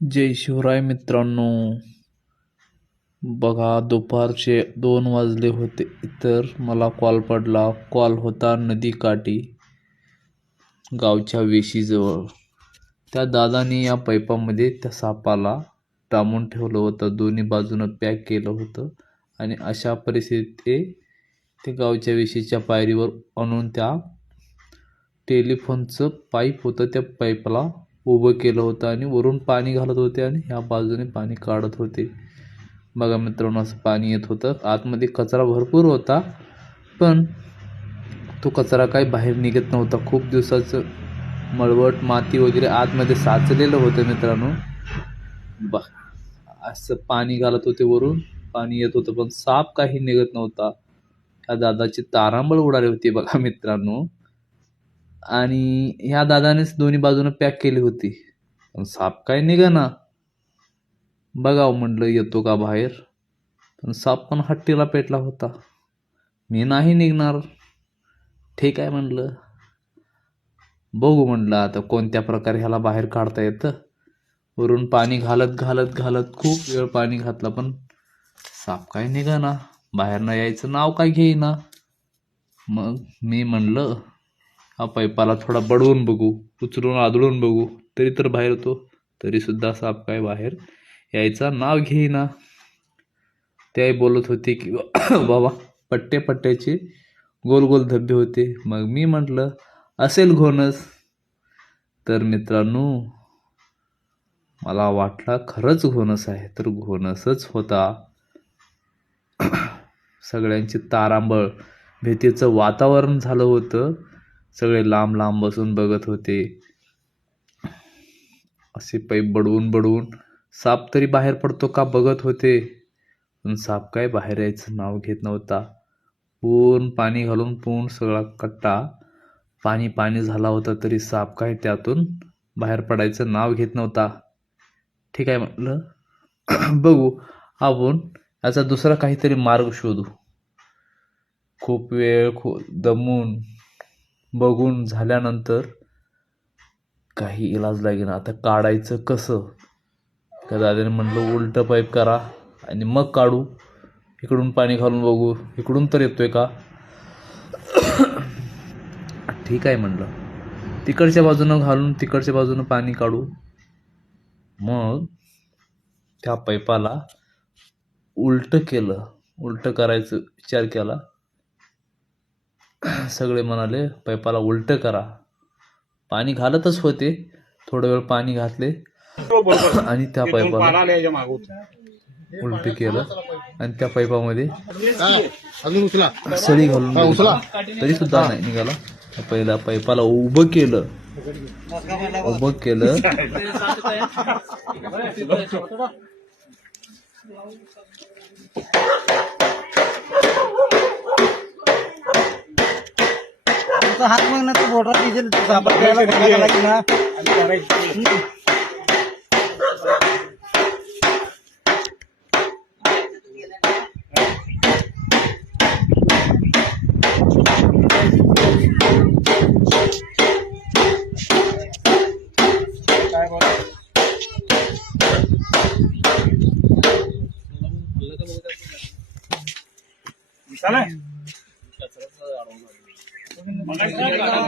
जय शिवराय मित्रांनो. बघा दुपारचे दोन वाजले होते तर मला कॉल पडला. कॉल होता नदीकाठी गावच्या वेशीजवळ. त्या दादाने या पैपामध्ये त्या सापाला टांबून ठेवलं होतं. दोन्ही बाजूनं पॅक केलं होतं आणि अशा परिस्थितीत ते ते गावच्या वेशीच्या पायरीवर आणून त्या टेलिफोनचं पाईप होतं त्या पाईपला उभं केलं होतं आणि वरून पाणी घालत होते आणि ह्या बाजूने पाणी काढत होते. बघा मित्रांनो असं पाणी येत होतं. आतमध्ये कचरा भरपूर होता पण तो कचरा काही बाहेर निघत नव्हता. खूप दिवसाचं मळवट माती वगैरे आतमध्ये साचलेलं होतं मित्रांनो. बा असं पाणी घालत होते वरून. पाणी येत होतं पण साप काही निघत नव्हता. ह्या दादाची तारांबळ उडाली होती बघा मित्रांनो. आणि ह्या दादानेच दोन्ही बाजूनं पॅक केली होती. पण साप काय निघाना. बघावं हो म्हटलं येतो का बाहेर? पण साप पण हट्टीला पेटला होता. मी नाही निघणार. ठीक आहे म्हटलं. बघू म्हटलं आता कोणत्या प्रकारे ह्याला बाहेर काढता येतं. वरून पाणी घालत घालत घालत खूप वेळ पाणी घातला पण साप काय निघाना. बाहेरनं यायचं नाव काय घेईना. मग मी म्हणलं हा पाईपाला थोडा बडवून बघू उचलून आदळून बघू. तरी तर बाहेर येतो तरीसुद्धा साप काय बाहेर यायचा नाव घेईना. त्याही बोलत होते की बाबा पट्टे पट्ट्याचे गोल गोल धब्बे होते. मग मी म्हटलं असेल घोणस तर मित्रांनो मला वाटला खरंच घोणस आहे. तर घोणसच होता. सगळ्यांची तारांबळ भीतीचं वातावरण झालं होतं. सगळे लांब लांब बसून बघत होते. असे पाईप बडवून बडवून साप तरी बाहेर पडतो का बघत होते. पण साप काय बाहेर यायचं नाव घेत नव्हता. पूर्ण पाणी घालून पूर्ण सगळा कट्टा पाणी पाणी झाला होता तरी साप काय त्यातून बाहेर पडायचं नाव घेत नव्हता. ठीक आहे म्हटलं. बघू. आपण याचा दुसरा काहीतरी मार्ग शोधू. खूप वेळ खू दमून बघून झाल्यानंतर काही इलाज लागेना. आता काढायचं कसं? त्या दादाने म्हटलं उलटं पाईप करा आणि मग काढू. इकडून पाणी घालून बघू. इकडून तर येतोय का? ठीक आहे म्हटलं तिकडच्या बाजूनं घालून तिकडच्या बाजूनं पाणी काढू. मग त्या पाईपाला उलटं केलं. उलटं करायचं विचार केला. सगळे म्हणाले पाईपाला उलटं करा. पाणी घालतच होते. थोडा वेळ पाणी घातले. आणि त्या पाईपाला उलट केलं. आणि त्या पाईपामध्ये सळी घालून. तरी सुद्धा नाही निघाला. त्या पहिल्या पाईपाला उभं केलं. उभं केलं. तुमचा हात मग ना तू बोटात डिझेल सापडायला बघायला लागेल ना।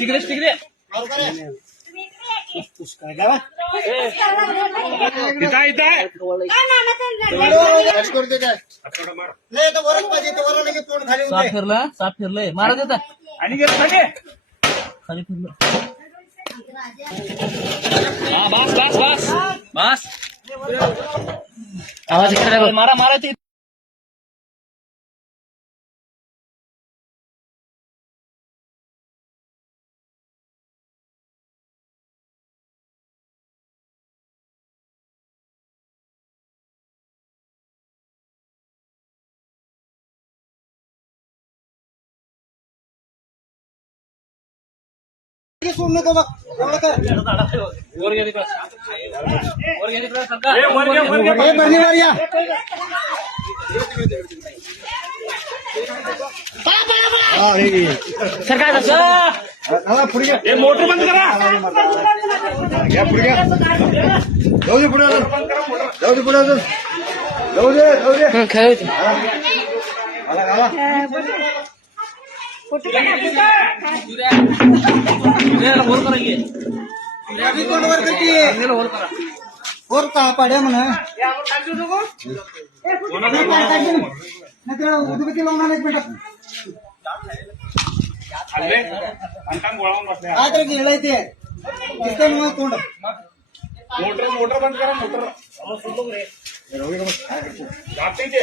वर. तिकडे. इथं इथं आहे. खाली साप फिरला साप फिरलंय. मारा देता. आणि गेलं खाली. खाली फिरलं. हा बस बस बस. बस. आवाज इकडे मारा मारा ते नक्की सोडू नको बघ एवढं कर. हे या घे. पुढे घ्या. ए, मोटर बंद करा घ्या, पुढे घ्या. जाऊ दे पुढे अजून. जाऊ दे पुढे अजून. जाऊ दे जाऊ दे आला, आला. आधी ಹೋರ್ತಾ ಪಡೆಯಮ್ಮನ ಉದ್ಬೇಕಿಲ್ಲ ಬೇಡ ಆದ್ರಿಗೆ ಹೇಳೈತಿ ತಗೊಂಡ ಮೋಟ್ರ್ ಮೋಟ್ರ್ ಬಂದ್ ಮೋಟ್ರ್ ಜಾಸ್ತಿ ಇದೆ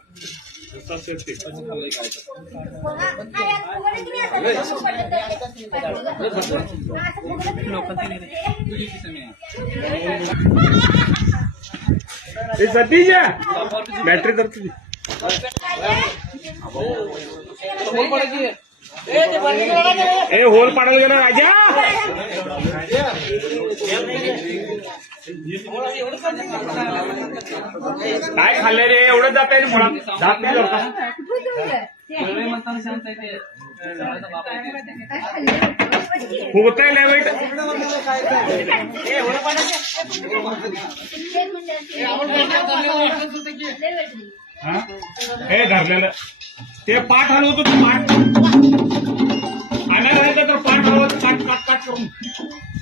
बॅटरी तर तुझी ए होल पाडायला गेला राजा. काय खाल्ले रे? एवढं जात आहे मुळात. जात नाही लवकर लय वाईट. हे? धरलेलं. ते पाठ हलवत होतं पाठ. आणायला तर पाठ हलवत पाठ पाठ पाठ करून.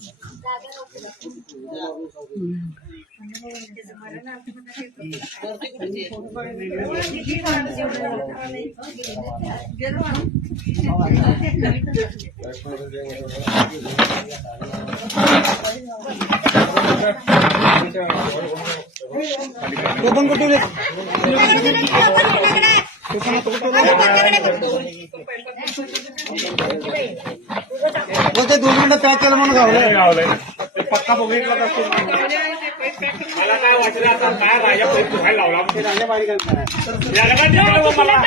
पडेल मग कापलं की तुमचं. ते दोन मिनिटं पॅक केलं म्हणून गावलं गावलंय. ते पक्का बघितला मला काय वाटलं आता काय राजा पैसे व्हायला लावला? मला.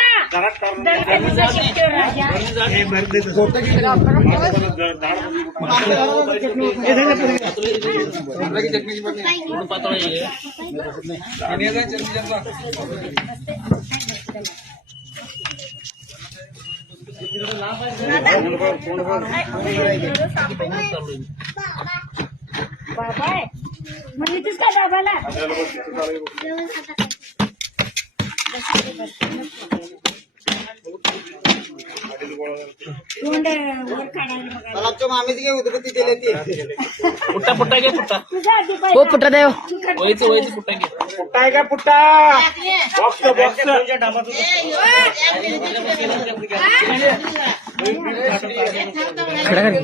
करून- हे भर दे तसं. बाबा म्हणजे तीच काय डाबाला तोंड वर काढायला आमच्या मामीची काही उदबत्ती दिली ती. तुझा आधी पाय हो पुट्टा देव. पुट्टा आहे का पुट्टा? Box box. जरा घालायला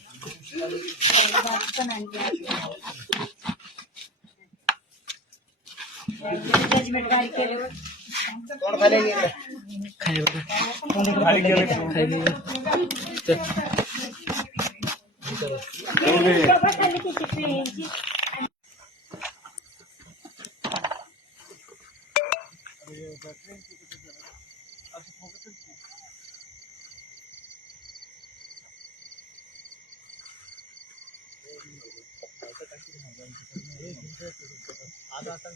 बघ. हे चालते का रे? हे, हे घे. जजमेंट गाडी केल्यावर तोंड खाली गेलं. खाली गेलं बाबा खाली किती पेंची. आज आता